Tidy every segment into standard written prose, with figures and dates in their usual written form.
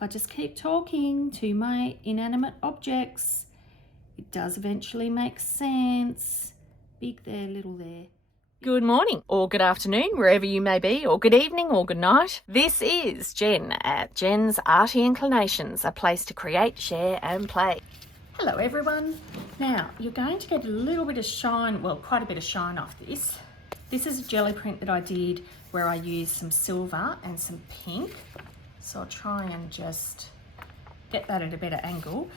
if I just keep talking to my inanimate objects, it does eventually make sense. Big there, little there. Good morning or good afternoon, wherever you may be, or good evening or good night. This is Jen at Jen's Arty Inclinations, a place to create, share and play. Hello everyone. Now you're going to get a little bit of shine, well quite a bit of shine off this. This is a jelly print that I did where I used some silver and some pink. So I'll try and just get that at a better angle.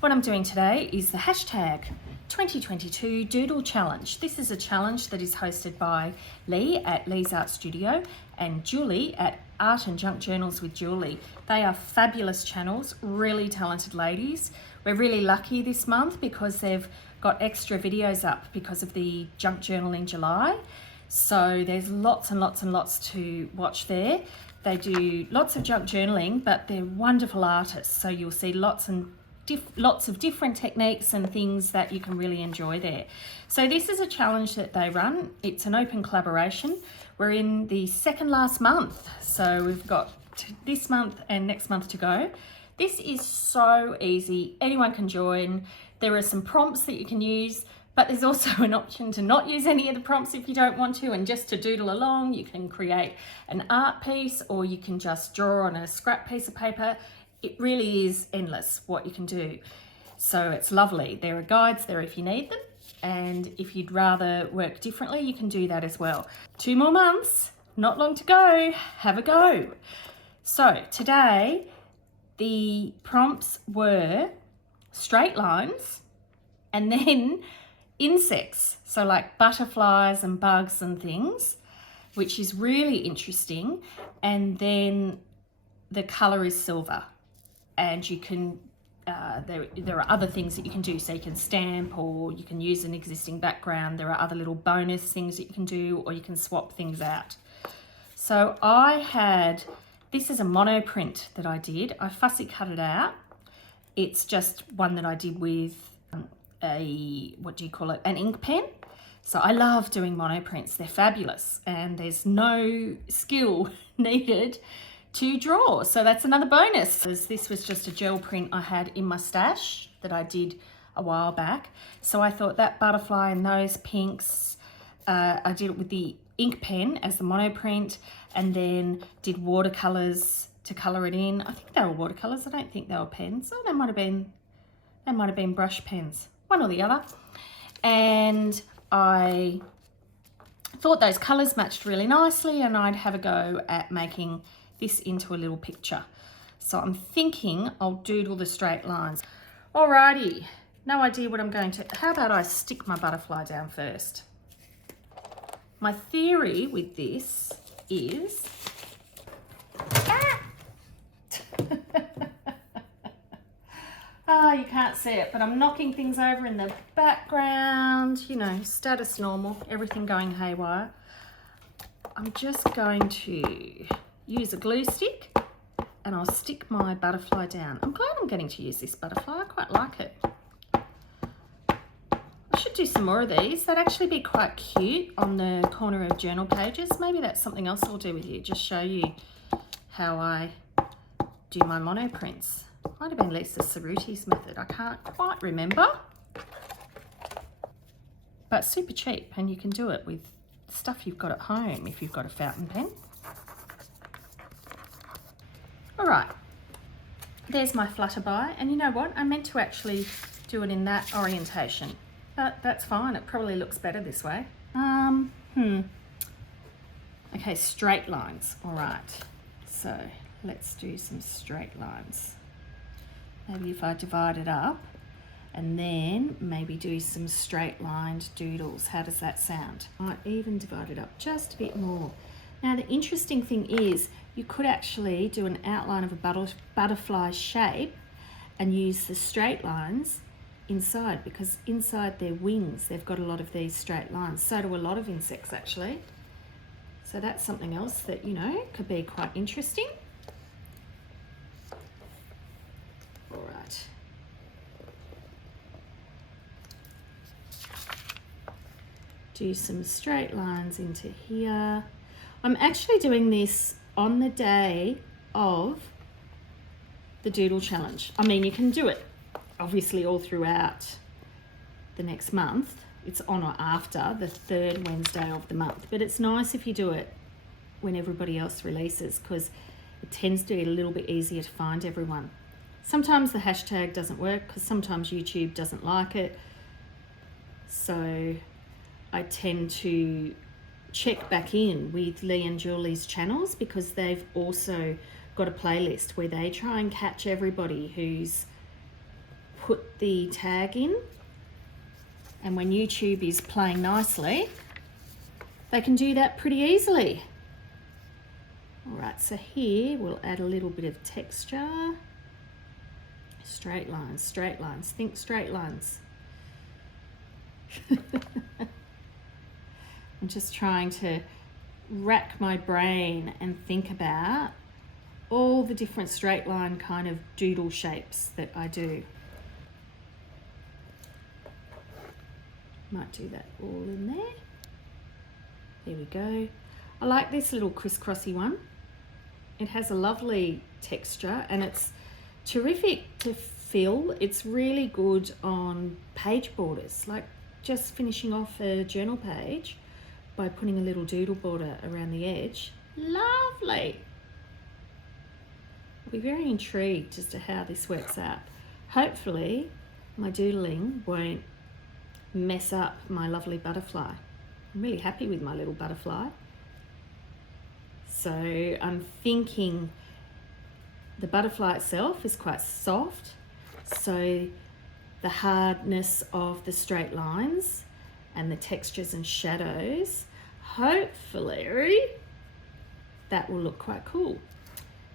What I'm doing today is the hashtag 2022 Doodle Challenge. This is a challenge that is hosted by Leigh at Leigh's Art Studio and Julie at Art and Junk Journals with Julie. They are fabulous channels, really talented ladies. We're really lucky this month because they've got extra videos up because of the junk journal in July. So there's lots and lots and lots to watch there. They do lots of junk journaling, but they're wonderful artists. So you'll see lots of different techniques and things that you can really enjoy there. So this is a challenge that they run. It's an open collaboration. We're in the second last month. So we've got this month and next month to go. This is so easy. Anyone can join. There are some prompts that you can use, but there's also an option to not use any of the prompts if you don't want to, and just to doodle along. You can create an art piece or you can just draw on a scrap piece of paper. It really is endless what you can do. So it's lovely. There are guides there if you need them. And if you'd rather work differently, you can do that as well. 2 more months, not long to go. Have a go. So today, the prompts were straight lines and then insects, so like butterflies and bugs and things, which is really interesting. And then the color is silver, and you can there are other things that you can do. So you can stamp, or you can use an existing background. There are other little bonus things that you can do, or you can swap things out. So this is a monoprint that I did. I fussy cut it out. It's just one that I did with an ink pen. So I love doing monoprints. They're fabulous, and there's no skill needed to draw. So that's another bonus. This was just a gel print I had in my stash that I did a while back. So I thought that butterfly and those pinks, I did it with the ink pen as the monoprint, and then did watercolors to color it in. I think they were watercolors. I don't think they were pens. Oh, they might have been brush pens, one or the other. And I thought those colors matched really nicely, and I'd have a go at making this into a little picture. So I'm thinking I'll doodle the straight lines. Alrighty, no idea what I'm going to, how about I stick my butterfly down first? My theory with this is, you can't see it, but I'm knocking things over in the background, you know, status normal, everything going haywire. I'm just going to use a glue stick and I'll stick my butterfly down. I'm glad I'm getting to use this butterfly. I quite like it. I should do some more of these. They'd actually be quite cute on the corner of journal pages. Maybe that's something else I'll do with you, just show you how I do my monoprints. Might have been Lisa Cerruti's method. I can't quite remember. But super cheap, and you can do it with stuff you've got at home if you've got a fountain pen. All right, there's my flutterby. And you know what? I meant to actually do it in that orientation, but that's fine. It probably looks better this way. Okay, straight lines. All right, so let's do some straight lines. Maybe if I divide it up and then maybe do some straight lined doodles. How does that sound? I might even divide it up just a bit more. Now the interesting thing is you could actually do an outline of a butterfly shape and use the straight lines inside, because inside their wings they've got a lot of these straight lines. So do a lot of insects actually. So that's something else that, you know, could be quite interesting. All right. Do some straight lines into here. I'm actually doing this on the day of the doodle challenge. I mean, you can do it obviously all throughout the next month. It's on or after the third Wednesday of the month, but it's nice if you do it when everybody else releases, because it tends to be a little bit easier to find everyone. Sometimes the hashtag doesn't work because sometimes YouTube doesn't like it. So I tend to check back in with Leigh and Julie's channels, because they've also got a playlist where they try and catch everybody who's put the tag in. And when YouTube is playing nicely, they can do that pretty easily. All right, so here we'll add a little bit of texture. Straight lines, think straight lines. I'm just trying to rack my brain and think about all the different straight line kind of doodle shapes that I do. Might do that all in there. There we go. I like this little crisscrossy one. It has a lovely texture and it's terrific to fill. It's really good on page borders, like just finishing off a journal page by putting a little doodle border around the edge. Lovely. I'll be very intrigued as to how this works out. Hopefully my doodling won't mess up my lovely butterfly. I'm really happy with my little butterfly. So I'm thinking the butterfly itself is quite soft, so the hardness of the straight lines and the textures and shadows, hopefully that will look quite cool.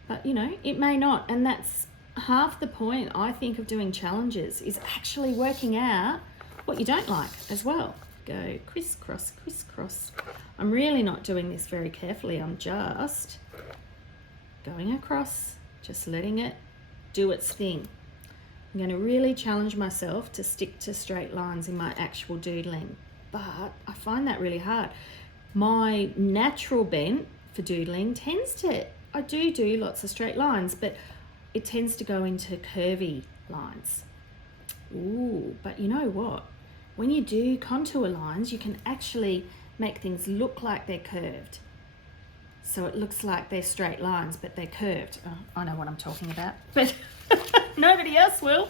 But you know, it may not, and that's half the point, I think, of doing challenges, is actually working out what you don't like as well. Go crisscross, crisscross. I'm really not doing this very carefully. I'm just going across, just letting it do its thing. I'm going to really challenge myself to stick to straight lines in my actual doodling, but I find that really hard. My natural bent for doodling tends to, I do lots of straight lines, but it tends to go into curvy lines. Ooh, but you know what? When you do contour lines, you can actually make things look like they're curved. So it looks like they're straight lines, but they're curved. Oh, I know what I'm talking about, but nobody else will.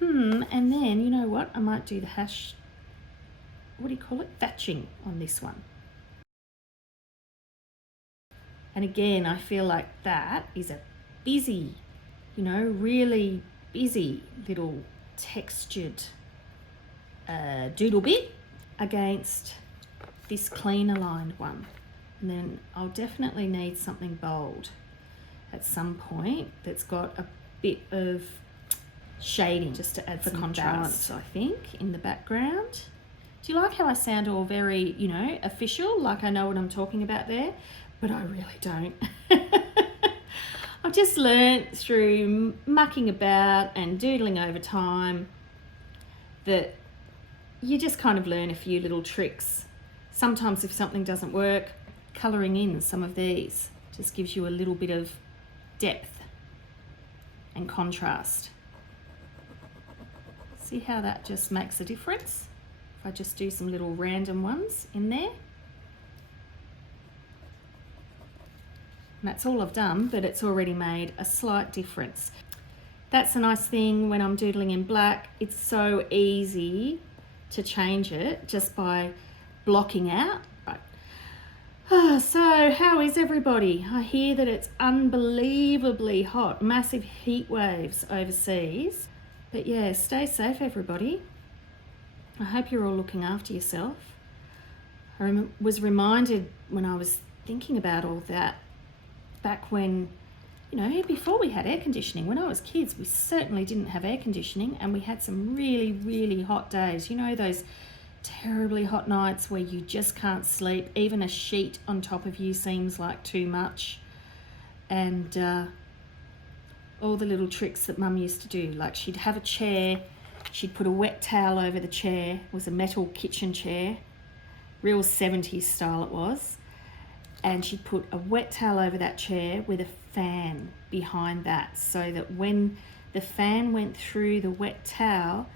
And then, you know what? I might do the what do you call it? Thatching on this one. And again, I feel like that is a busy, you know, really busy little textured doodle bit against this clean aligned one. And then I'll definitely need something bold at some point that's got a bit of shading just to add some contrast, I think, in the background. Do you like how I sound all very, you know, official, like I know what I'm talking about there? But I really don't. I've just learnt through mucking about and doodling over time that you just kind of learn a few little tricks. Sometimes if something doesn't work, colouring in some of these just gives you a little bit of depth and contrast. See how that just makes a difference? If I just do some little random ones in there. And that's all I've done, but it's already made a slight difference. That's a nice thing when I'm doodling in black. It's so easy to change it just by blocking out. Right. So how is everybody? I hear that it's unbelievably hot, massive heat waves overseas. But yeah, stay safe everybody. I hope you're all looking after yourself. I was reminded when I was thinking about all that, back when, you know, before we had air conditioning, when I was kids, we certainly didn't have air conditioning, and we had some really, really hot days. You know, those terribly hot nights where you just can't sleep. Even a sheet on top of you seems like too much. And all the little tricks that Mum used to do, like she'd have a chair, she'd put a wet towel over the chair. It was a metal kitchen chair, real 70s style it was. And she'd put a wet towel over that chair with a fan behind that, so that when the fan went through the wet towel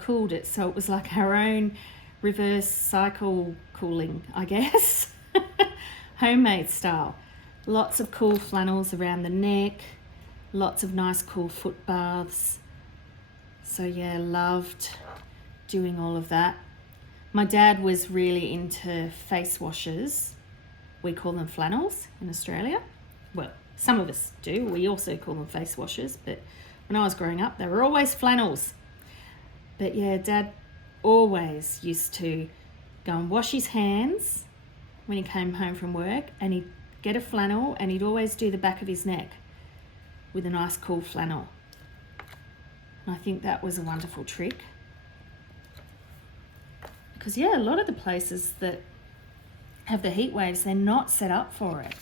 cooled it, so it was like our own reverse cycle cooling, I guess. Homemade style. Lots of cool flannels around the neck, lots of nice cool foot baths. So yeah, loved doing all of that. My dad was really into face washes. We call them flannels in Australia. Well, some of us do. We also call them face washes, but when I was growing up, they were always flannels. But yeah, Dad always used to go and wash his hands when he came home from work, and he'd get a flannel and he'd always do the back of his neck with a nice cool flannel. And I think that was a wonderful trick. Because yeah, a lot of the places that have the heat waves, they're not set up for it.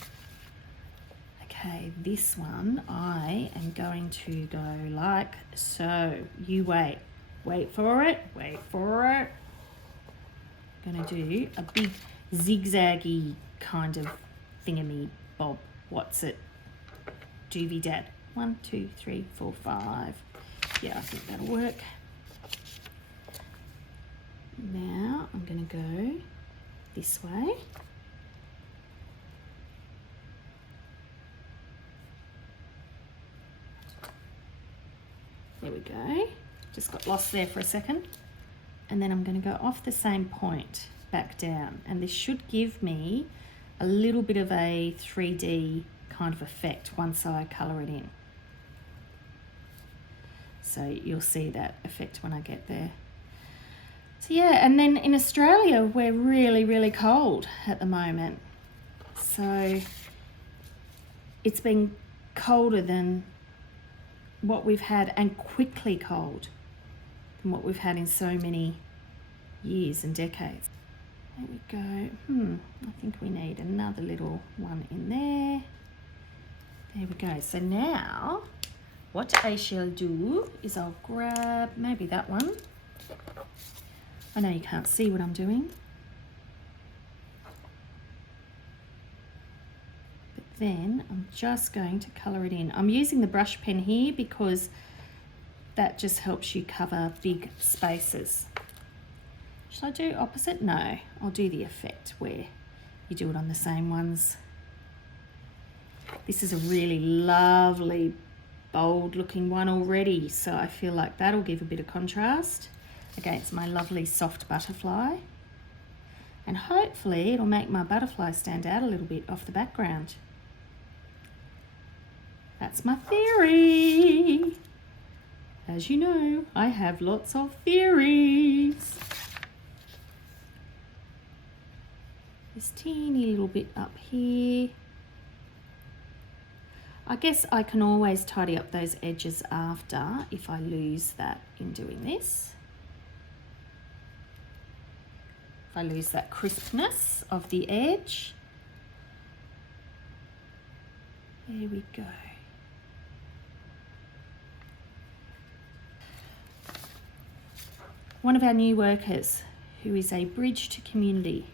Okay, this one I am going to go like so. You wait. Wait for it. Wait for it. I'm going to do a big zigzaggy kind of thingamy bob. What's it? Doobie dad. 1, 2, 3, 4, 5. Yeah, I think that'll work. Now I'm going to go this way. There we go. Just got lost there for a second. And then I'm going to go off the same point back down. And this should give me a little bit of a 3D kind of effect once I colour it in. So you'll see that effect when I get there. So yeah, and then in Australia, we're really, really cold at the moment. So it's been colder than what we've had, and quickly cold than what we've had in so many years and decades. There we go. I think we need another little one in there. There we go. So now what I shall do is I'll grab maybe that one. I know you can't see what I'm doing. But then I'm just going to colour it in. I'm using the brush pen here because that just helps you cover big spaces. Should I do opposite? No, I'll do the effect where you do it on the same ones. This is a really lovely, bold looking one already, so I feel like that'll give a bit of contrast against my lovely soft butterfly. And hopefully it'll make my butterfly stand out a little bit off the background. That's my theory. As you know, I have lots of theories. This teeny little bit up here. I guess I can always tidy up those edges after if I lose that in doing this. If I lose that crispness of the edge. There we go. One of our new workers who is a bridge to community.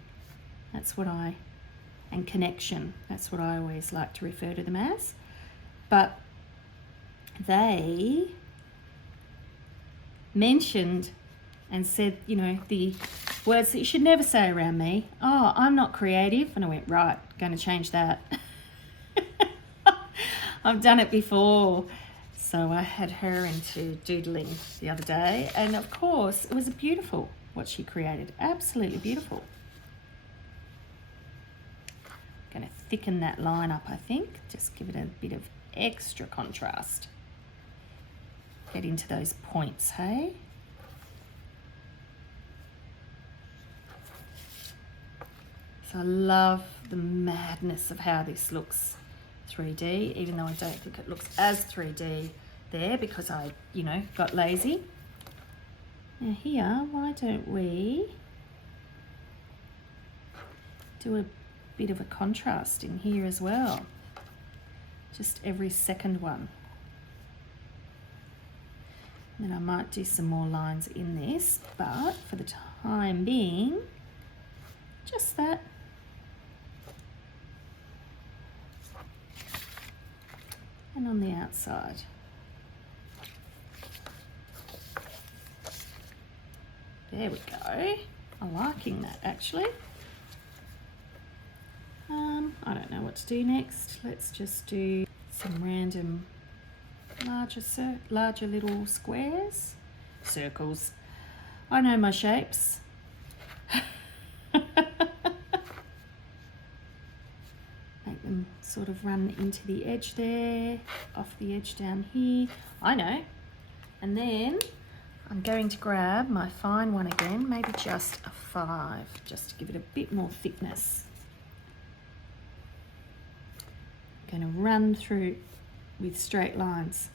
That's what and connection. That's what I always like to refer to them as. But they mentioned and said, you know, the words that you should never say around me. Oh, I'm not creative. And I went, right, going to change that. I've done it before. So I had her into doodling the other day. And of course, it was beautiful what she created. Absolutely beautiful. Going to thicken that line up, I think. Just give it a bit of extra contrast. Get into those points, hey? So I love the madness of how this looks 3D, even though I don't think it looks as 3D there because I, you know, got lazy. Now here, why don't we do a bit of a contrast in here as well? Just every second one. Then I might do some more lines in this, but for the time being, just that. and on the outside. There we go. I'm liking that actually. I don't know what to do next. Let's just do some random larger little squares, circles. I know my shapes. Make them sort of run into the edge there, off the edge down here. I know. And then I'm going to grab my fine one again, maybe just a 5, just to give it a bit more thickness. I'm going to run through with straight lines.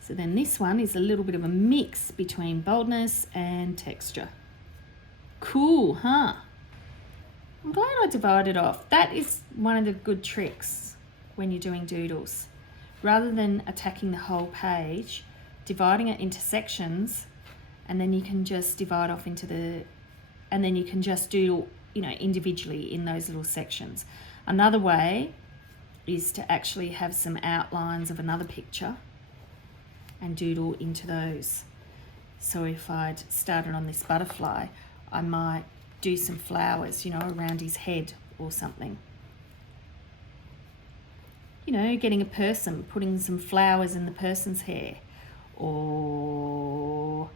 So then this one is a little bit of a mix between boldness and texture. Cool, huh? I'm glad I divided off. That is one of the good tricks when you're doing doodles. Rather than attacking the whole page, dividing it into sections, and then you can just divide off into and then you can just doodle, you know, individually in those little sections. Another way is to actually have some outlines of another picture and doodle into those. So if I'd started on this butterfly, I might do some flowers, you know, around his head or something. You know, getting a person, putting some flowers in the person's hair, or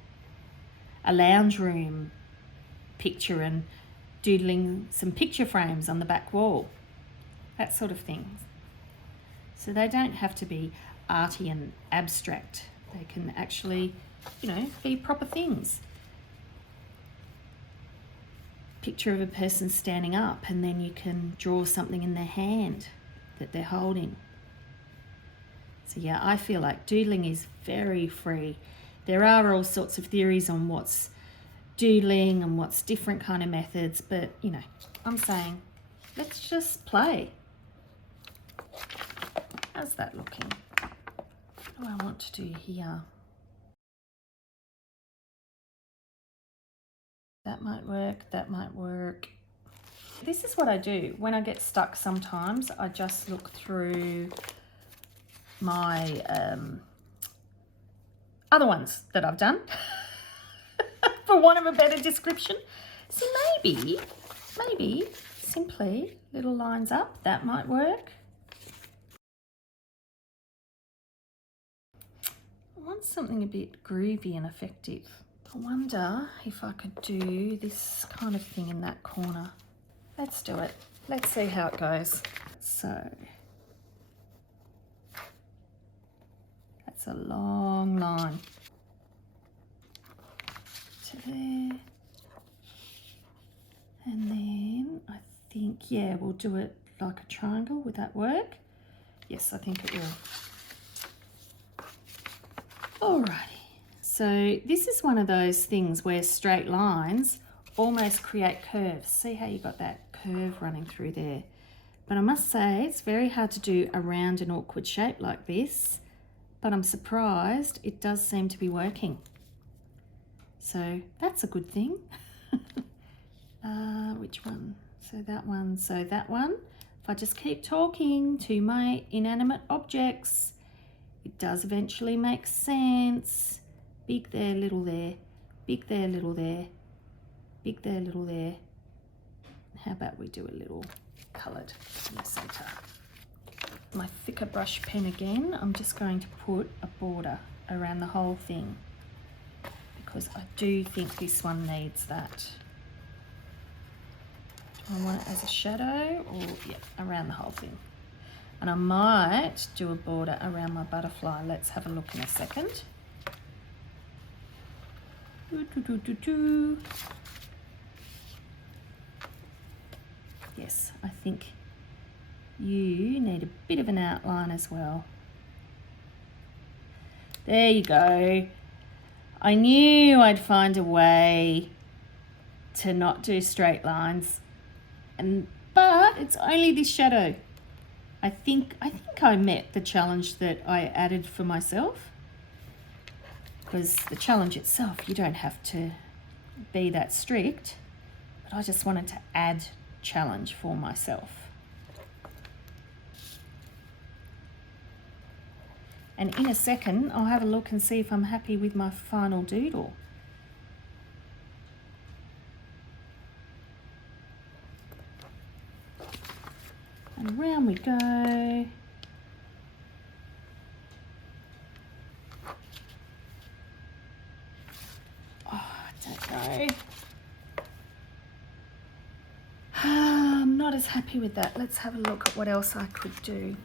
a lounge room picture and doodling some picture frames on the back wall, that sort of thing. So they don't have to be arty and abstract. They can actually, you know, be proper things. Picture of a person standing up, and then you can draw something in their hand that they're holding. So yeah, I feel like doodling is very free. There are all sorts of theories on what's doodling and what's different kind of methods, but you know, I'm saying let's just play. How's that looking? What do I want to do here? That might work, that might work. This is what I do when I get stuck sometimes. I just look through my other ones that I've done, for want of a better description. So maybe simply little lines up, that might work. I want something a bit groovy and effective. I wonder if I could do this kind of thing in that corner. Let's do it. Let's see how it goes. So that's a long line to there. And then I think, yeah, we'll do it like a triangle. Would that work? Yes, I think it will. Alrighty. So this is one of those things where straight lines almost create curves. See how you got that curve running through there? But I must say it's very hard to do a round and awkward shape like this, but I'm surprised it does seem to be working. So that's a good thing. Which one? So that one, so that one. If I just keep talking to my inanimate objects, it does eventually make sense. Big there, little there, big there, little there, big there, little there. How about we do a little coloured in the centre? My thicker brush pen again, I'm just going to put a border around the whole thing because I do think this one needs that. I want it as a shadow, or yeah, around the whole thing. And I might do a border around my butterfly. Let's have a look in a second. Yes, I think you need a bit of an outline as well. There you go. I knew I'd find a way to not do straight lines, but it's only this shadow. I think I met the challenge that I added for myself, because the challenge itself, you don't have to be that strict, but I just wanted to add challenge for myself. And in a second, I'll have a look and see if I'm happy with my final doodle. And around we go. Oh, I don't know. I'm not as happy with that. Let's have a look at what else I could do.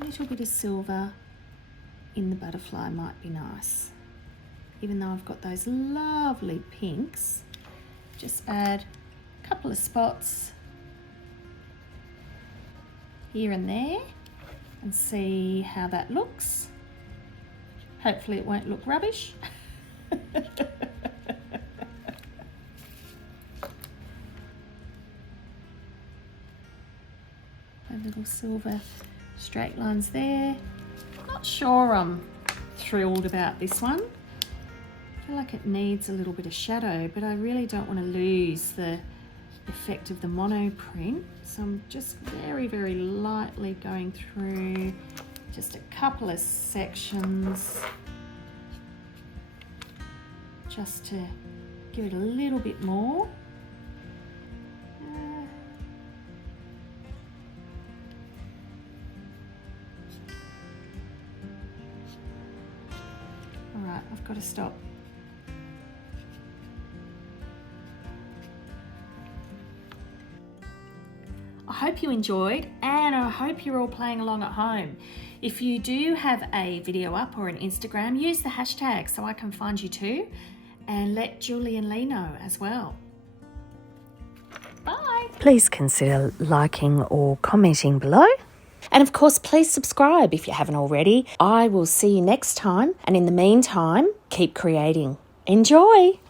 A little bit of silver in the butterfly might be nice. Even though I've got those lovely pinks, just add a couple of spots here and there and see how that looks. Hopefully it won't look rubbish. A little silver straight lines there. Not sure I'm thrilled about this one. I feel like it needs a little bit of shadow, but I really don't want to lose the effect of the monoprint. So I'm just very, very lightly going through just a couple of sections just to give it a little bit more. Alright, I've got to stop. I hope you enjoyed, and I hope you're all playing along at home. If you do have a video up or an Instagram, use the hashtag so I can find you too, and let Julie and Leigh know as well. Bye! Please consider liking or commenting below. And of course, please subscribe if you haven't already. I will see you next time. And in the meantime, keep creating. Enjoy!